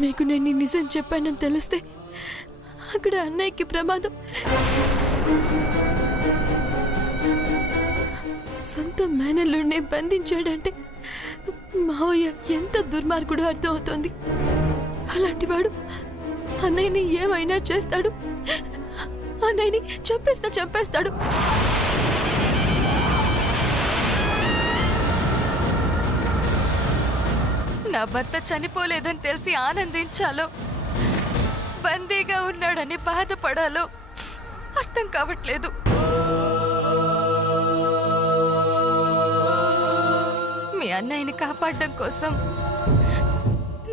మీకు నేను నిజం చెప్పానని తెలిస్తే అక్కడ అన్నయ్యకి ప్రమాదం. సొంత మేనల్లుడిని బంధించాడంటే మావయ్య ఎంత దుర్మార్గుడు అర్థమవుతోంది. అలాంటివాడు అన్నయ్యని ఏమైనా చేస్తాడు, అన్నయ్యని చంపేస్తాడు. నా భర్త చనిపోలేదని తెలిసి ఆనందించాలో, బందీగా ఉన్నాడని బాధపడాలో అర్థం కావట్లేదు. మీ అన్నయ్యని కాపాడడం కోసం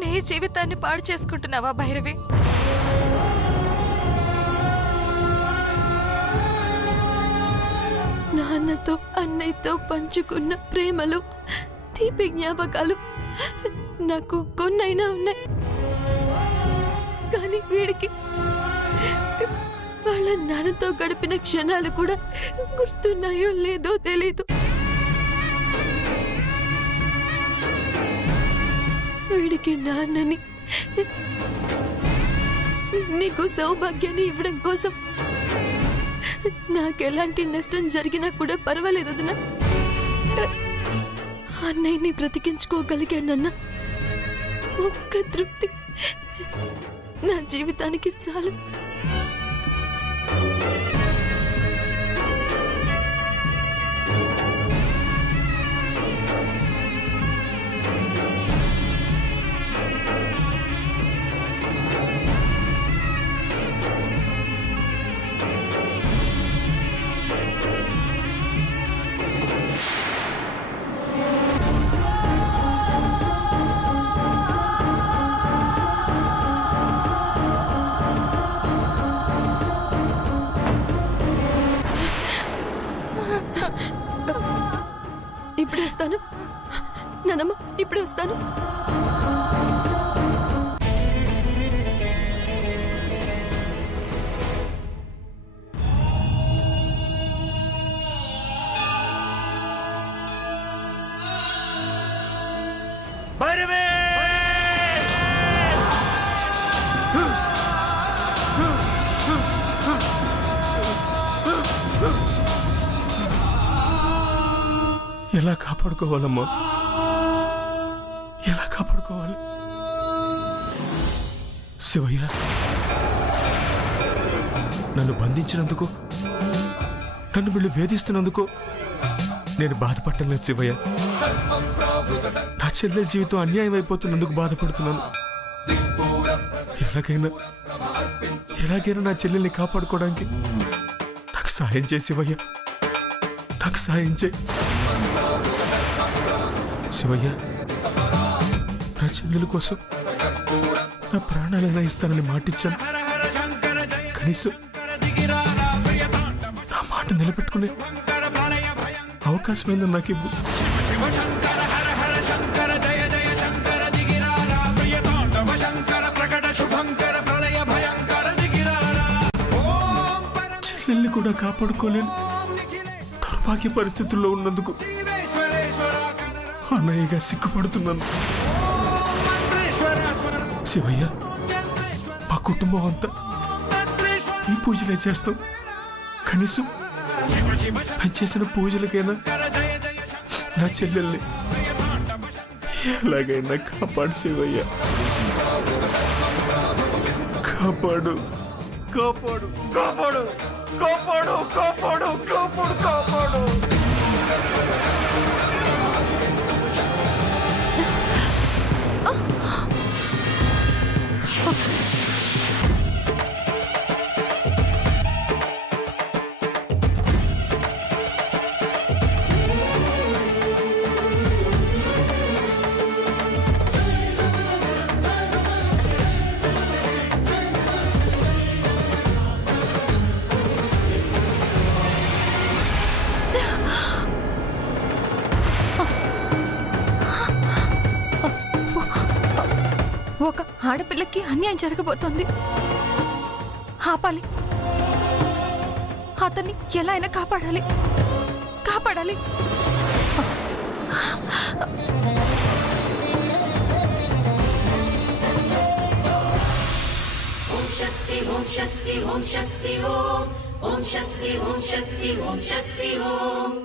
నీ జీవితాన్ని పాడు చేసుకుంటున్నావా భైరవి? నాన్నతో అన్నయ్యతో పంచుకున్న ప్రేమలు, తీపి జ్ఞాపకాలు నాకు కొన్నైనా ఉన్నాయి. కానీ వీడికి వాళ్ళ నాన్నతో గడిపిన క్షణాలు కూడా గుర్తున్నాయో లేదో తెలీదు. వీడికి నాన్నని, నీకు సౌభాగ్యాన్ని ఇవ్వడం కోసం నాకెలాంటి నష్టం జరిగినా కూడా పర్వాలేదు వదినా. అన్నయ్యని బ్రతికించుకోగలిగానన్న ఒక్క తృప్తి నా జీవితానికి చాలు. ఇప్పుడే వస్తాను నానమ్మ, ఇప్పుడే వస్తాను. ఎలా కాపాడుకోవాలమ్మా? ఎలా కాపాడుకోవాలి? శివయ్య, నన్ను బంధించినందుకు, నన్ను వీళ్ళు వేధిస్తున్నందుకు నేను బాధపడటం లేదు శివయ్య. నా చెల్లెల జీవితం అన్యాయం అయిపోతున్నందుకు బాధపడుతున్నాను. ఎలాగైనా నా చెల్లెల్ని కాపాడుకోవడానికి నాకు సాయం చేయి శివయ్య, నాకు సాయం చేయి శివయ్య. నా చెల్లెల కోసం నా ప్రాణాలైనా ఇస్తానని మాటిచ్చాను. కనీసం నా మాట నిలబెట్టుకునే అవకాశమైంది నాకు ఇవ్వు. చెల్లెల్ని కూడా కాపాడుకోలేను దౌర్భాగ్య పరిస్థితుల్లో ఉన్నందుకు అన్నయ్యగా సిగ్గుపడుతున్నాను. శివయ్య, మా కుటుంబం అంతా ఈ పూజలే చేస్తాం. కనీసం మేము చేసిన పూజలకైనా నా చెల్లెల్ని ఎలాగైనా కాపాడు శివయ్య, కాపాడు కాపాడు కాపాడు కాపాడు కాపాడు కాపాడు కాపాడు. ఒక ఆడపిల్లకి అన్యాయం జరగబోతోంది. ఆపాలి, అతన్ని ఎలా అయినా కాపాడాలి. शक्ति ओम शक्ति ओम शक्ति ओम शक्ति ओम शक्ति ओम शक्ति ओम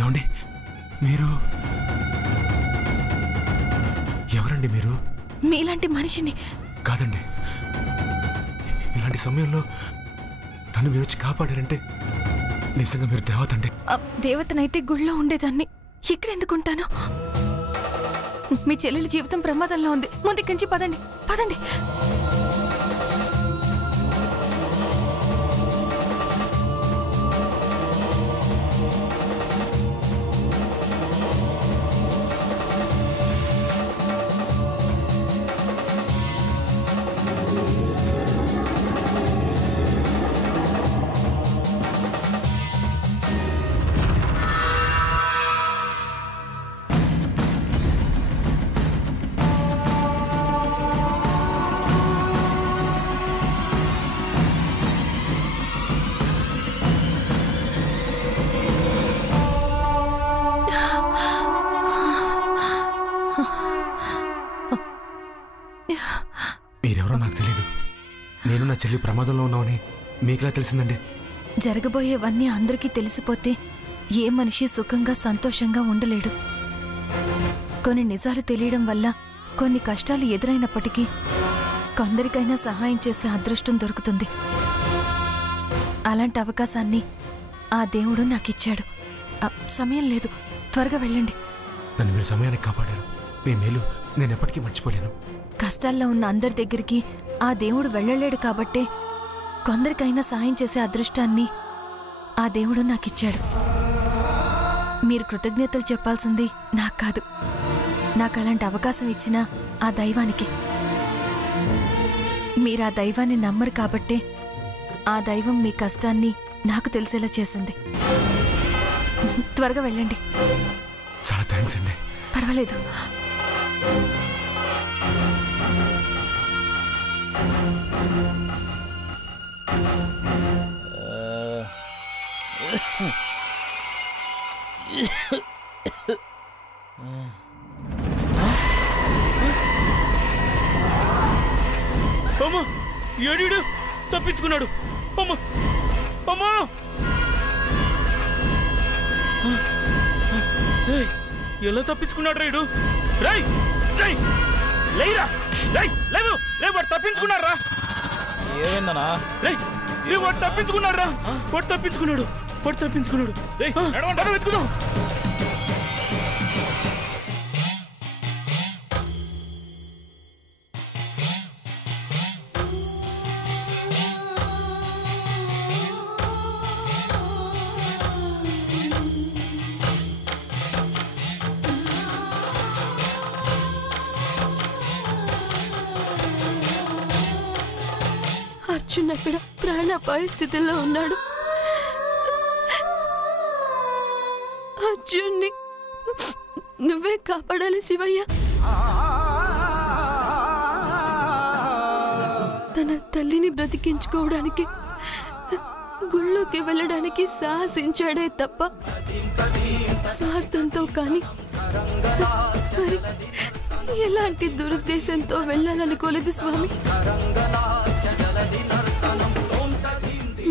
ఏమండి మీరు ఎవరండి? మీరు మీలాంటి మనిషిని కాదండి. ఇలాంటి సమయంలో నన్ను మీరు వచ్చి కాపాడారంటే నిజంగా మీరు దేవతండి. దేవతనైతే గుళ్ళో ఉండేదాన్ని. ఇక్కడ ఎందుకుంటాను? మీ చెల్లెలి జీవితం ప్రమాదంలో ఉంది. ముందుకించి పదండి పదండి. మీరెవరో నాకు తెలీదు. నేను నా చెల్లి ప్రమాదంలో ఉన్నామని మీకులా తెలిసిందండి? జరగబోయేవన్నీ అందరికీ తెలిసిపోతే ఏ మనిషి సుఖంగా సంతోషంగా ఉండలేడు. కొన్ని నిజాలు తెలియడం వల్ల కొన్ని కష్టాలు ఎదురైనప్పటికీ కొందరికైనా సహాయం చేసే అదృష్టం దొరుకుతుంది. అలాంటి అవకాశాన్ని ఆ దేవుడు నాకిచ్చాడు. సమయం లేదు, త్వరగా వెళ్ళండి. నన్ను మీరు సమయానికి కాపాడారు. మీ మేలు నేను ఎప్పటికీ మర్చిపోలేను. కష్టాల్లో ఉన్న అందరి దగ్గరికి ఆ దేవుడు వెళ్ళలేడు కాబట్టే కొందరికైనా సహాయం చేసే అదృష్టాన్ని ఆ దేవుడు నాకిచ్చాడు. మీరు కృతజ్ఞతలు చెప్పాల్సింది నాకు కాదు, నాకు అలాంటి అవకాశం ఇచ్చిన ఆ దైవానికి. మీరు ఆ దైవాన్ని నమ్మరు కాబట్టే ఆ దైవం మీ కష్టాన్ని నాకు తెలిసేలా చేసింది. త్వరగా వెళ్ళండి. చాలా థ్యాంక్స్ అండి. పర్వాలేదు. అమ్మా, ఏడీడు తప్పించుకున్నాడు. అమ్మా అమ్మా, ఎలా తప్పించుకున్నాడు రైడు? రై రై లేరా, రై లేవు లేవాడు తప్పించుకున్నాడు రా. ఏమైందనా? వాడు తప్పించుకున్నాడు రా, వాడు తప్పించుకున్నాడు, వాడు తప్పించుకున్నాడు. వెతుకుదాం. అర్జున్ అక్కడ ప్రాణాపాయ స్థితిలో ఉన్నాడు. అర్జున్ని నువ్వే కాపాడాలి శివయ్య. తన తల్లిని బ్రతికించుకోవడానికి గుళ్ళోకి వెళ్ళడానికి సాహసించాడే తప్ప స్వార్థంతో కానీ మరి ఎలాంటి దురుద్దేశంతో వెళ్ళాలనుకోలేదు స్వామి.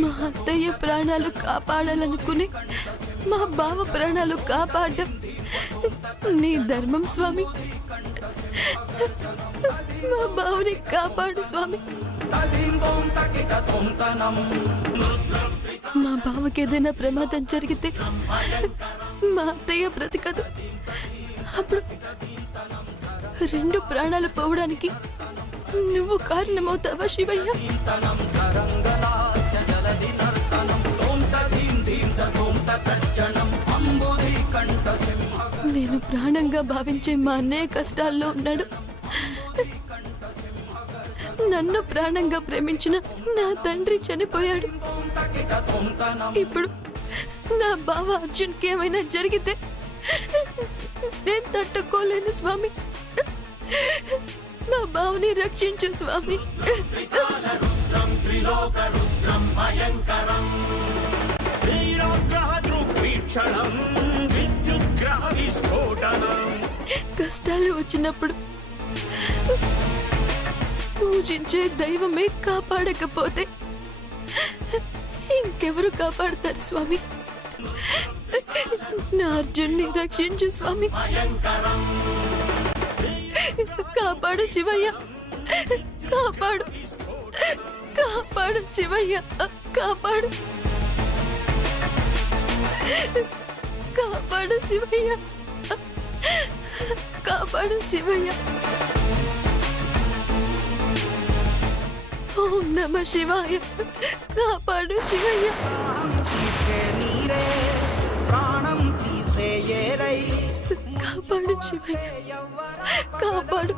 మా అత్తయ్య ప్రాణాలు కాపాడాలనుకుని మా బావ ప్రాణాలు కాపాడడం నీ ధర్మం స్వామి. మా బావని కాపాడు స్వామి. మా బావకి ఏదైనా ప్రమాదం జరిగితే మా అత్తయ్య బ్రతకదు. అప్పుడు రెండు ప్రాణాలు పోవడానికి నువ్వు కారణమవుతావా శివయ్య? నేను ప్రాణంగా భావించే మా అన్నయ్య కష్టాల్లో ఉన్నాడు. నన్ను ప్రాణంగా ప్రేమించిన నా తండ్రి చనిపోయాడు. ఇప్పుడు నా బావ అర్జున్కి ఏమైనా జరిగితే నేను తట్టుకోలేను స్వామి. మా బావని రక్షించు స్వామి. కష్టాలు వచ్చినప్పుడు పూజించే దైవమే కాపాడకపోతే ఇంకెవరు కాపాడతారు స్వామి? నా అర్జున్ని రక్షించు స్వామి. కాపాడు శివయ్య, కాపాడు, కాపాడు శివయ్య, కాపాడు, కాపాడు శివయ్య, కాపాడు శివయ్య. ఓం నమః శివాయ. కాపాడు శివయ్య. కాపాడు శివయ్య, కాపాడు.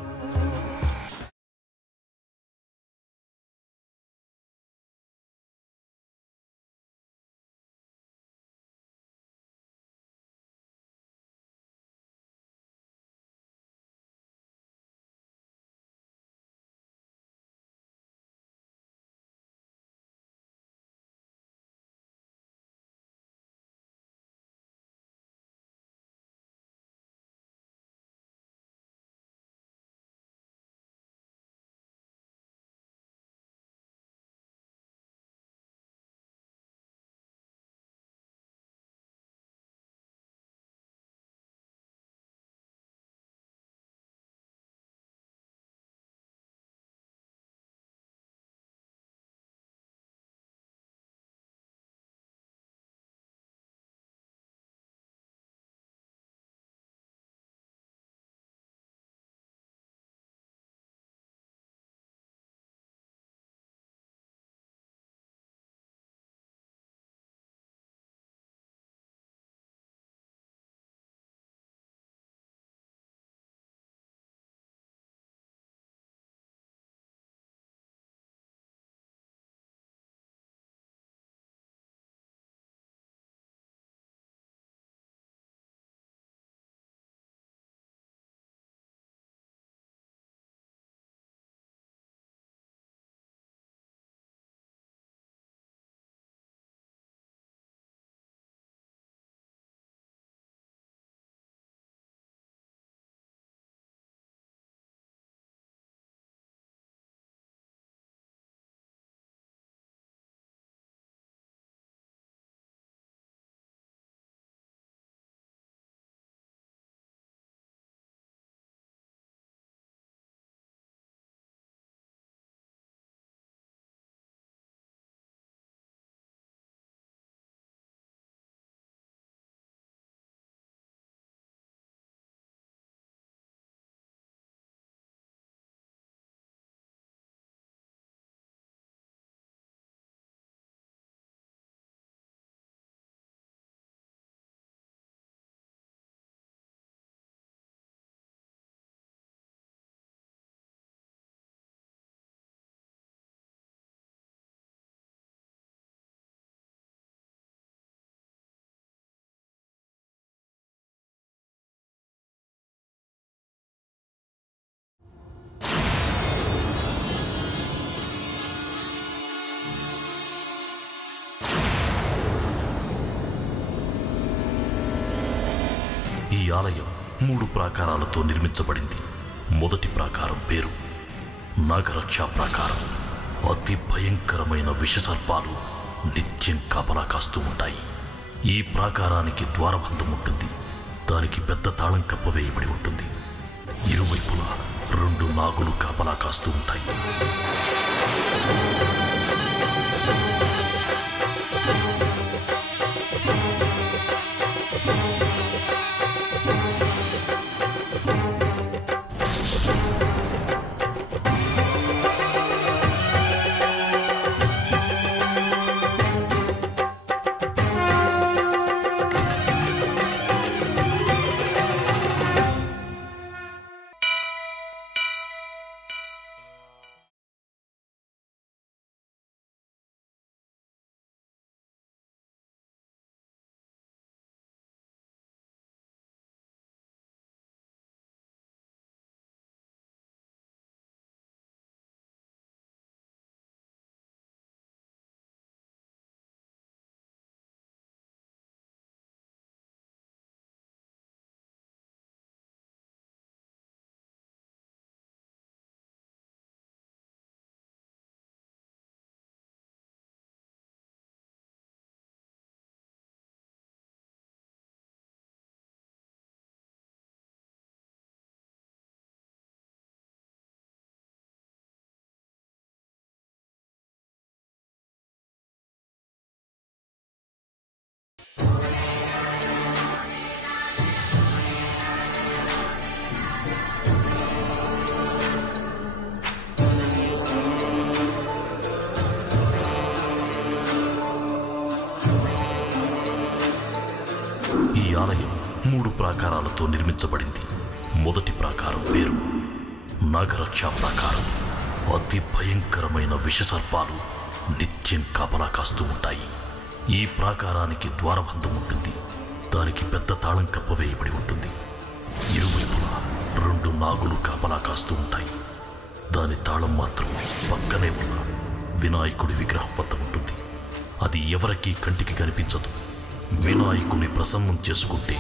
ఆలయం 3 ప్రాకారాలతో నిర్మించబడింది. మొదటి ప్రాకారం పేరు నాగరక్షా ప్రాకారం. అతి భయంకరమైన విషసర్పాలు నిత్యం కాపలా కాస్తూ ఉంటాయి. ఈ ప్రాకారానికి ద్వారబంధం ఉంటుంది. దానికి పెద్ద తాళం కప్పవేయబడి ఉంటుంది. ఇరువైపులా 2 నాగులు కాపలా కాస్తూ ఉంటాయి. ఈ ఆలయం 3 ప్రాకారాలతో నిర్మించబడింది. మొదటి ప్రాకారం పేరు నాగరక్షా ప్రాకారం. అతి భయంకరమైన విషసర్పాలు నిత్యం కాపలా కాస్తూ ఉంటాయి. ఈ ప్రాకారానికి ద్వారబంధం ఉంటుంది. దానికి పెద్ద తాళం కప్పవేయబడి ఉంటుంది. ఇరువైపులా 2 నాగులు కాపలా కాస్తూ ఉంటాయి. దాని తాళం మాత్రం పక్కనే ఉన్న వినాయకుడి విగ్రహం వద్ద ఉంటుంది. అది ఎవరికీ కంటికి కనిపించదు. వినాయకుని ప్రసన్నం చేసుకుంటే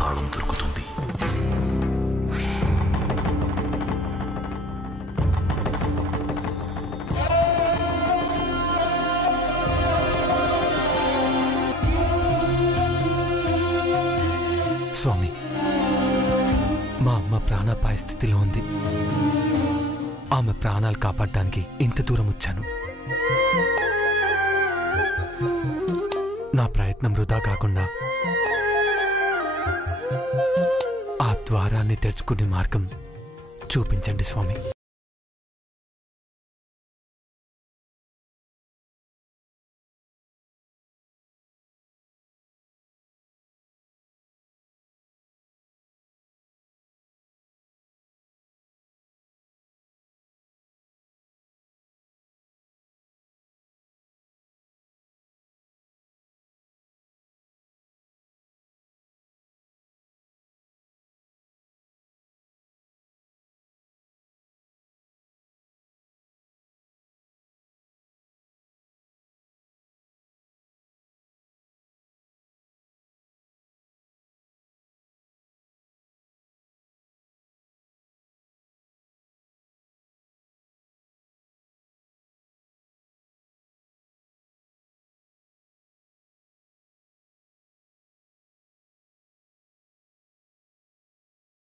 తాళం దొరుకుతుంది. స్వామి, మా అమ్మ ప్రాణాపాయ స్థితిలో ఉంది. ఆమె ప్రాణాలు కాపాడడానికి ఇంత దూరం వచ్చాను. నా ప్రయత్నం వృధా కాకుండా ఆ ద్వారాన్ని తెరుచుకునే మార్గం చూపించండి స్వామి.